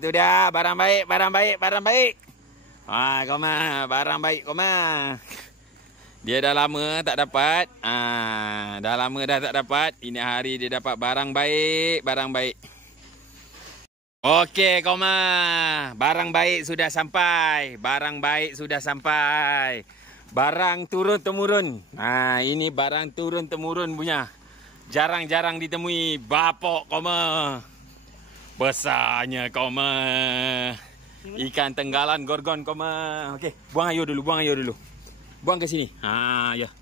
Tu dia barang baik, barang baik, barang baik. Koma, barang baik koma. Dia dah lama tak dapat. Dah lama dah tak dapat. Ini hari dia dapat barang baik, barang baik. Okey, koma. Barang baik sudah sampai. Barang baik sudah sampai. Barang turun temurun. Ini barang turun temurun punya. Jarang-jarang ditemui. Bapok koma. Besarnya koma. Ikan tenggalan gorgon koma. Okey, buang air dulu, buang air dulu. Buang ke sini. Ya.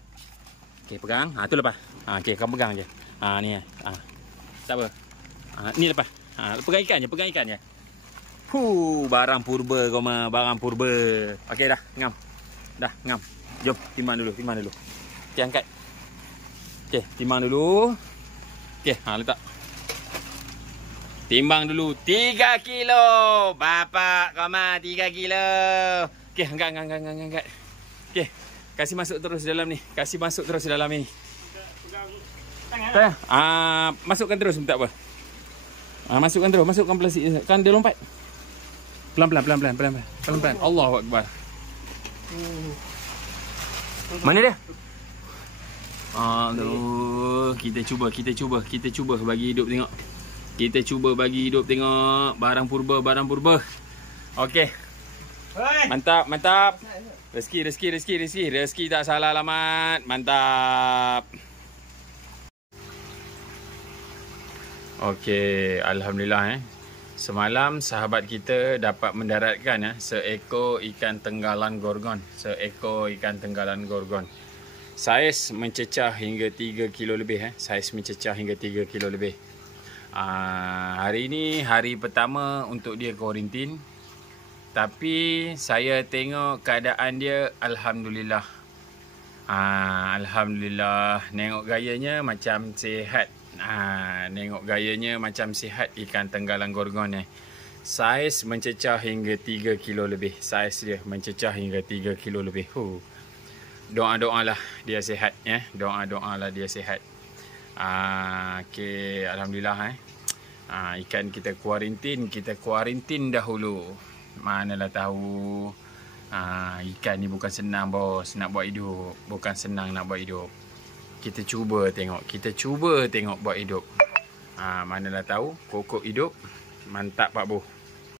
Okey, pegang. Tu lepas. Okey, kau pegang je. Ni. Tak apa. Ni lepas. Pegang ikan je, pegang ikan je. Barang purba koma, barang purba. Okey dah, ngam. Dah, ngam. Jom, timbang dulu, timbang dulu. Okey, angkat. Okey, timbang dulu. Okey, letak. Timbang dulu 3 kilo. Bapak koma 3 kilo. Okey, angkat. Okey, kasih masuk terus dalam ni. Kasih masuk terus dalam ni. Pegang tangan. Masukkan terus tak apa. Masukkan terus, masukkan plastik kan dia lompat. Pelan-pelan. Allahu akbar. Mana dia? Aduh, kita cuba bagi hidup tengok. Kita cuba bagi hidup tengok barang purba. Okey. Mantap. Rezeki tak salah alamat. Mantap. Okey, alhamdulillah semalam sahabat kita dapat mendaratkan seekor ikan tenggalan gorgon. Saiz mencecah hingga 3 kilo lebih Hari ini hari pertama untuk dia kuarantin. Tapi saya tengok keadaan dia alhamdulillah. Alhamdulillah, nengok gayanya macam sihat. Ikan tenggalan gorgon ni. Saiz mencecah hingga 3 kilo lebih. Doa-doalah dia sihat Doa-doalah dia sihat. Okey, alhamdulillah ikan kita kuarantin dahulu. Manalah tahu ikan ni bukan senang bos nak buat hidup. Kita cuba tengok buat hidup. Manalah tahu kokok hidup. Mantap Pak Bu.